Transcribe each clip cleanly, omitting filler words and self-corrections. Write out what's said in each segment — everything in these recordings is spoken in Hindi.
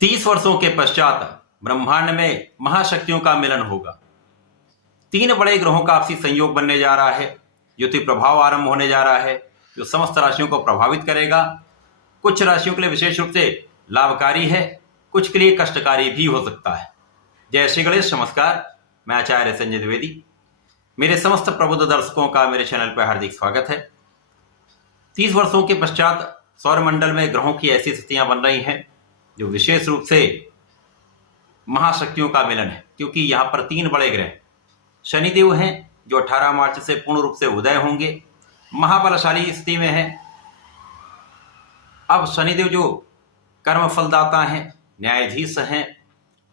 30 वर्षों के पश्चात ब्रह्मांड में महाशक्तियों का मिलन होगा। 3 बड़े ग्रहों का आपसी संयोग बनने जा रहा है। युति प्रभाव आरंभ होने जा रहा है जो समस्त राशियों को प्रभावित करेगा। कुछ राशियों के लिए विशेष रूप से लाभकारी है, कुछ के लिए कष्टकारी भी हो सकता है। जय श्री गणेश। नमस्कार, मैं आचार्य संजय द्विवेदी। मेरे समस्त प्रबुद्ध दर्शकों का मेरे चैनल पर हार्दिक स्वागत है। 30 वर्षों के पश्चात सौरमंडल में ग्रहों की ऐसी स्थितियां बन रही हैं जो विशेष रूप से महाशक्तियों का मिलन है, क्योंकि यहाँ पर 3 बड़े ग्रह शनिदेव हैं जो 18 मार्च से पूर्ण रूप से उदय होंगे, महाबलशाली स्थिति में है। अब शनिदेव जो कर्म फलदाता हैं, न्यायाधीश हैं,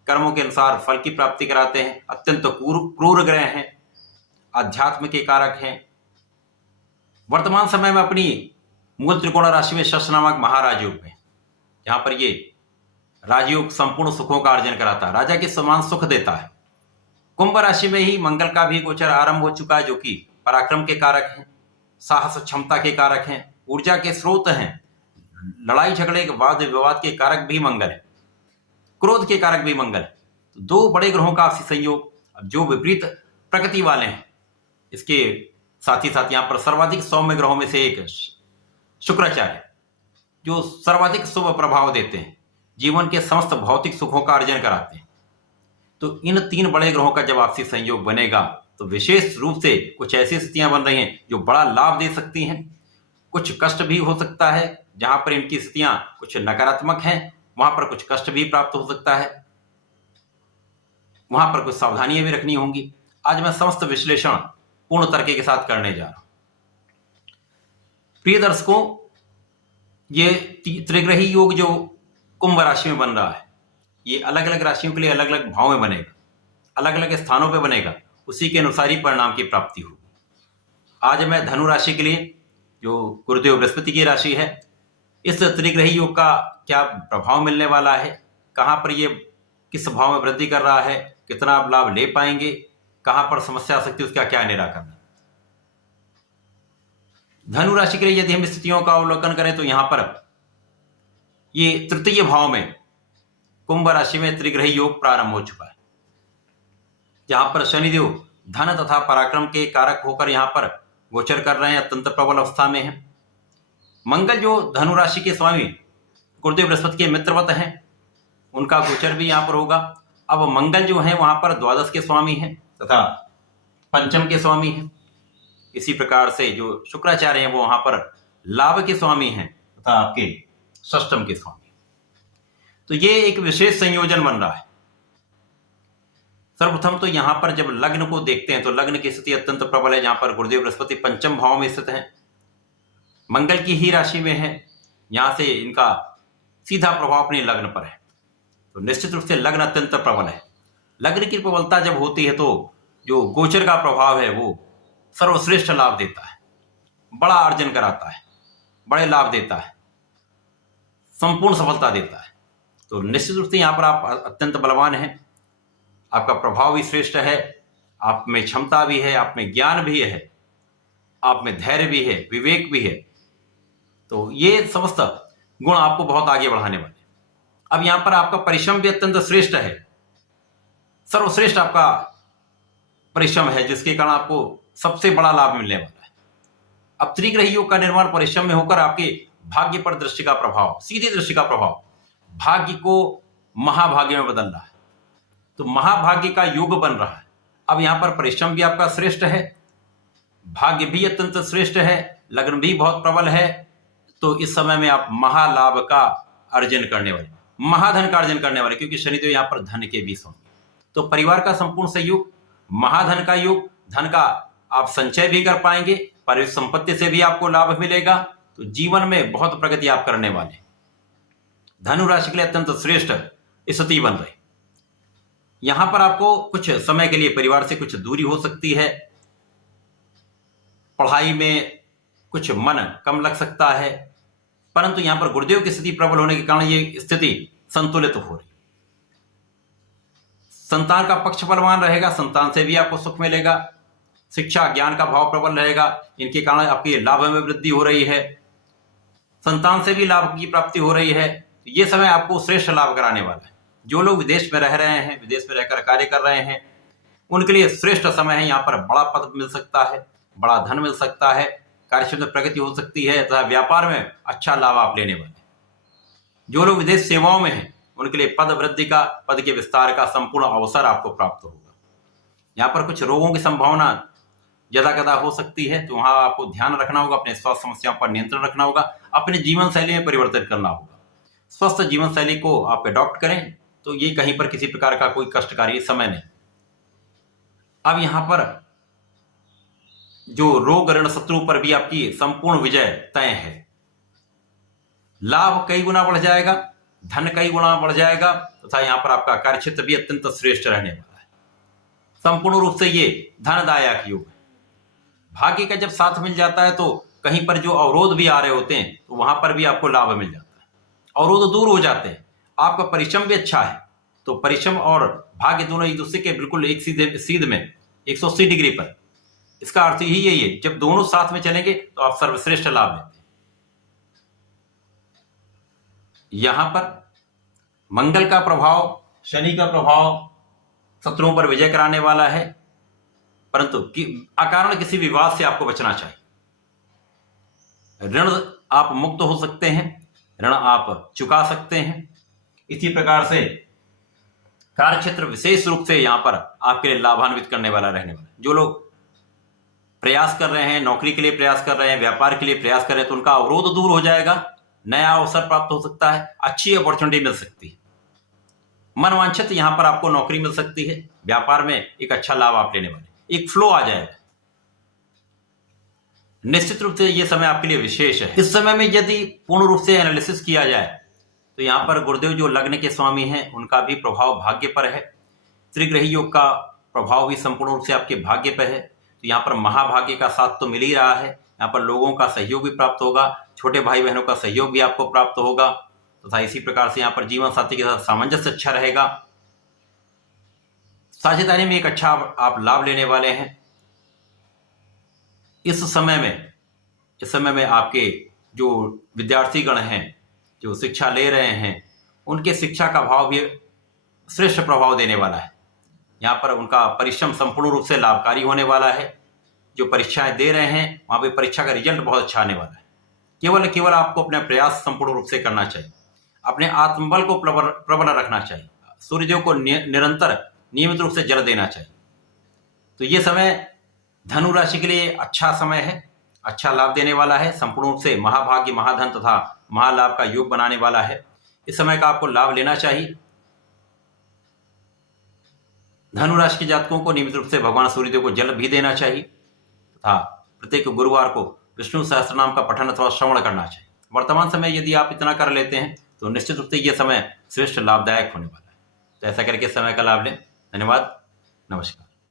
कर्मों के अनुसार फल की प्राप्ति कराते हैं, अत्यंत क्रूर ग्रह हैं, अध्यात्म के कारक हैं। वर्तमान समय में अपनी मूल त्रिकोण राशि में शश नामक महाराजयोग में, जहां पर ये राजयोग संपूर्ण सुखों का अर्जन कराता है, राजा के समान सुख देता है। कुंभ राशि में ही मंगल का भी गोचर आरंभ हो चुका है, जो कि पराक्रम के कारक हैं, साहस क्षमता के कारक हैं, ऊर्जा के स्रोत हैं, लड़ाई झगड़े के वाद विवाद के कारक भी मंगल है, क्रोध के कारक भी मंगल है। तो 2 बड़े ग्रहों का आपसी संयोग, जो विपरीत प्रकृति वाले हैं, इसके साथ ही साथ यहाँ पर सर्वाधिक सौम्य ग्रहों में से एक शुक्राचार्य, जो सर्वाधिक शुभ प्रभाव देते हैं, जीवन के समस्त भौतिक सुखों का अर्जन कराते हैं। तो इन 3 बड़े ग्रहों का जब आपसी संयोग बनेगा तो विशेष रूप से कुछ ऐसी स्थितियां बन रही हैं जो बड़ा लाभ दे सकती हैं। कुछ कष्ट भी हो सकता है, जहां पर इनकी स्थितियां कुछ नकारात्मक हैं वहां पर कुछ कष्ट भी प्राप्त हो सकता है, वहां पर कुछ सावधानियां भी रखनी होंगी। आज मैं समस्त विश्लेषण पूर्ण तरीके के साथ करने जा रहा हूं। प्रिय दर्शकों, ये त्रिग्रही योग जो कुंभ राशि में बन रहा है, ये अलग अलग राशियों के लिए अलग अलग भाव में बनेगा, अलग अलग स्थानों पे बनेगा, उसी के अनुसार ही परिणाम की प्राप्ति होगी। आज मैं धनु राशि के लिए, जो गुरुदेव बृहस्पति की राशि है, इस त्रिग्रही योग का क्या प्रभाव मिलने वाला है, कहां पर ये किस भाव में वृद्धि कर रहा है, कितना आप लाभ ले पाएंगे, कहां पर समस्या आ सकती है, उसका क्या निराकरण। धनु राशि के लिए यदि हम स्थितियों का अवलोकन करें तो यहां पर ये तृतीय भाव में कुंभ राशि में त्रिग्रही योग प्रारंभ हो चुका है, जहां पर शनिदेव धन तथा पराक्रम के कारक होकर यहां पर गोचर कर रहे हैं, अत्यंत प्रबल अवस्था में है। मंगल जो धनु राशि के स्वामी गुरुदेव बृहस्पति के मित्रवत हैं, उनका गोचर भी यहां पर होगा। अब मंगल जो है वहां पर द्वादश के स्वामी हैं तथा पंचम के स्वामी हैं। इसी प्रकार से जो शुक्राचार्य हैं वो वहां पर लाभ के स्वामी हैं तथा आपके षष्टम के स्वामी। तो ये एक विशेष संयोजन बन रहा है। सर्वप्रथम तो यहां पर जब लग्न को देखते हैं तो लग्न की स्थिति अत्यंत प्रबल है, जहां पर गुरुदेव बृहस्पति पंचम भाव में स्थित है, मंगल की ही राशि में है। यहां से इनका सीधा प्रभाव अपने लग्न पर है, तो निश्चित रूप से लग्न अत्यंत प्रबल है। लग्न की प्रबलता जब होती है तो जो गोचर का प्रभाव है वो सर्वश्रेष्ठ लाभ देता है, बड़ा अर्जन कराता है, बड़े लाभ देता है, संपूर्ण सफलता देता है। तो निश्चित रूप से यहां पर आप अत्यंत बलवान हैं, आपका प्रभाव भी श्रेष्ठ है, आप में क्षमता भी है, आप में ज्ञान भी है, आप में धैर्य भी है, विवेक भी है। तो ये समस्त गुण आपको बहुत आगे बढ़ाने वाले। अब यहां पर आपका परिश्रम भी अत्यंत श्रेष्ठ है, सर्वश्रेष्ठ आपका परिश्रम है, जिसके कारण आपको सबसे बड़ा लाभ मिलने वाला है। अब त्रिग्रही योग का निर्माण परिश्रम में होकर आपके भाग्य पर दृष्टि का प्रभाव, सीधी दृष्टि का प्रभाव, भाग्य को महाभाग्य में बदल रहा है। तो महाभाग्य का योग बन रहा है। अब यहां पर परिश्रम भी आपका श्रेष्ठ है, भाग्य भी अत्यंत श्रेष्ठ है, लग्न भी बहुत प्रबल है। तो इस समय में आप महालाभ का अर्जन करने वाले, महाधन का अर्जन करने वाले, क्योंकि शनिदेव यहां पर धन के भी स्वामी। तो परिवार का संपूर्ण सहयोग, महाधन का योग, धन का आप संचय भी कर पाएंगे, परिवार संपत्ति से भी आपको लाभ मिलेगा। तो जीवन में बहुत प्रगति आप करने वाले। धनु राशि के लिए अत्यंत श्रेष्ठ स्थिति बन रही। यहां पर आपको कुछ समय के लिए परिवार से कुछ दूरी हो सकती है, पढ़ाई में कुछ मन कम लग सकता है, परंतु यहां पर गुरुदेव की स्थिति प्रबल होने के कारण ये स्थिति संतुलित हो रही। संतान का पक्ष बलवान रहेगा, संतान से भी आपको सुख मिलेगा, शिक्षा ज्ञान का भाव प्रबल रहेगा, इनके कारण आपके लाभ में वृद्धि हो रही है, संतान से भी लाभ की प्राप्ति हो रही है। तो ये समय आपको श्रेष्ठ लाभ कराने वाला है। जो लोग विदेश में रह रहे हैं, विदेश में रहकर कार्य कर रहे हैं, उनके लिए श्रेष्ठ समय है। यहाँ पर बड़ा पद मिल सकता है, बड़ा धन मिल सकता है, कार्यक्षेत्र में प्रगति हो सकती है तथा व्यापार में अच्छा लाभ आप लेने वाले हैं। जो लोग विदेश सेवाओं में हैं, उनके लिए पद वृद्धि का, पद के विस्तार का संपूर्ण अवसर आपको प्राप्त होगा। यहाँ पर कुछ रोगों की संभावना ज्यादा कदा हो सकती है, तो वहां आपको ध्यान रखना होगा, अपने स्वास्थ्य समस्याओं पर नियंत्रण रखना होगा, अपने जीवन शैली में परिवर्तन करना होगा। स्वस्थ जीवन शैली को आप अडॉप्ट करें तो ये कहीं पर किसी प्रकार का कोई कष्टकारी समय नहीं। अब यहां पर जो रोग ऋण शत्रु पर भी आपकी संपूर्ण विजय तय है। लाभ कई गुना बढ़ जाएगा, धन कई गुना बढ़ जाएगा तथा यहाँ पर आपका कार्यक्षेत्र भी अत्यंत श्रेष्ठ रहने वाला है। संपूर्ण रूप से ये धनदायक योग है। भाग्य का जब साथ मिल जाता है तो कहीं पर जो अवरोध भी आ रहे होते हैं तो वहां पर भी आपको लाभ मिल जाता है, अवरोध दूर हो जाते हैं। आपका परिश्रम भी अच्छा है, तो परिश्रम और भाग्य दोनों एक दूसरे के बिल्कुल एक सीध में 180 डिग्री पर। इसका अर्थ ही यही है, जब दोनों साथ में चलेंगे तो आप सर्वश्रेष्ठ लाभ लेते हैं। यहां पर मंगल का प्रभाव, शनि का प्रभाव शत्रुओं पर विजय कराने वाला है, परंतु अकारण किसी विवाद से आपको बचना चाहिए। ऋण आप मुक्त हो सकते हैं, ऋण आप चुका सकते हैं। इसी प्रकार से कार्यक्षेत्र विशेष रूप से यहां पर आपके लिए लाभान्वित करने वाला रहने वाला है। जो लोग प्रयास कर रहे हैं, नौकरी के लिए प्रयास कर रहे हैं, व्यापार के लिए प्रयास कर रहे हैं, तो उनका अवरोध दूर हो जाएगा, नया अवसर प्राप्त हो सकता है, अच्छी अपॉर्चुनिटी मिल सकती है। मनवांछित यहां पर आपको नौकरी मिल सकती है, व्यापार में एक अच्छा लाभ आप लेने वाले, एक फ्लो आ जाएगा। निश्चित रूप से यह समय आपके लिए विशेष है। इस समय में यदि पूर्ण रूप से एनालिसिस किया जाए तो यहां पर गुरुदेव जो लग्न के स्वामी हैं, उनका भी प्रभाव भाग्य पर है। त्रिग्रही योग का प्रभाव भी संपूर्ण रूप से आपके भाग्य पर है। तो यहाँ पर महाभाग्य का साथ तो मिल ही रहा है। यहाँ पर लोगों का सहयोग भी प्राप्त होगा, छोटे भाई बहनों का सहयोग भी आपको प्राप्त होगा तथा इसी प्रकार से यहाँ पर जीवन साथी के साथ सामंजस्य अच्छा रहेगा। साझेदारी में एक अच्छा आप लाभ लेने वाले हैं। इस समय में आपके जो विद्यार्थी गण हैं, जो शिक्षा ले रहे हैं, उनके शिक्षा का भाव भी श्रेष्ठ प्रभाव देने वाला है। यहाँ पर उनका परिश्रम संपूर्ण रूप से लाभकारी होने वाला है। जो परीक्षाएं दे रहे हैं वहां पे परीक्षा का रिजल्ट बहुत अच्छा आने वाला है। केवल आपको अपने प्रयास संपूर्ण रूप से करना चाहिए, अपने आत्मबल को प्रबल रखना चाहिए, सूर्यदेव को निरंतर नियमित रूप से जल देना चाहिए। तो ये समय धनु राशि के लिए अच्छा समय है, अच्छा लाभ देने वाला है, संपूर्ण रूप से महाभाग्य, महाधन तथा महालाभ का योग बनाने वाला है। इस समय का आपको लाभ लेना चाहिए। धनु राशि के जातकों को नियमित रूप से भगवान सूर्यदेव को जल भी देना चाहिए तथा प्रत्येक गुरुवार को विष्णु सहस्त्रनाम का पठन अथवा श्रवण करना चाहिए। वर्तमान समय यदि आप इतना कर लेते हैं तो निश्चित रूप से यह समय श्रेष्ठ लाभदायक होने वाला है। तो ऐसा करके समय का लाभ लें। धन्यवाद, नमस्कार।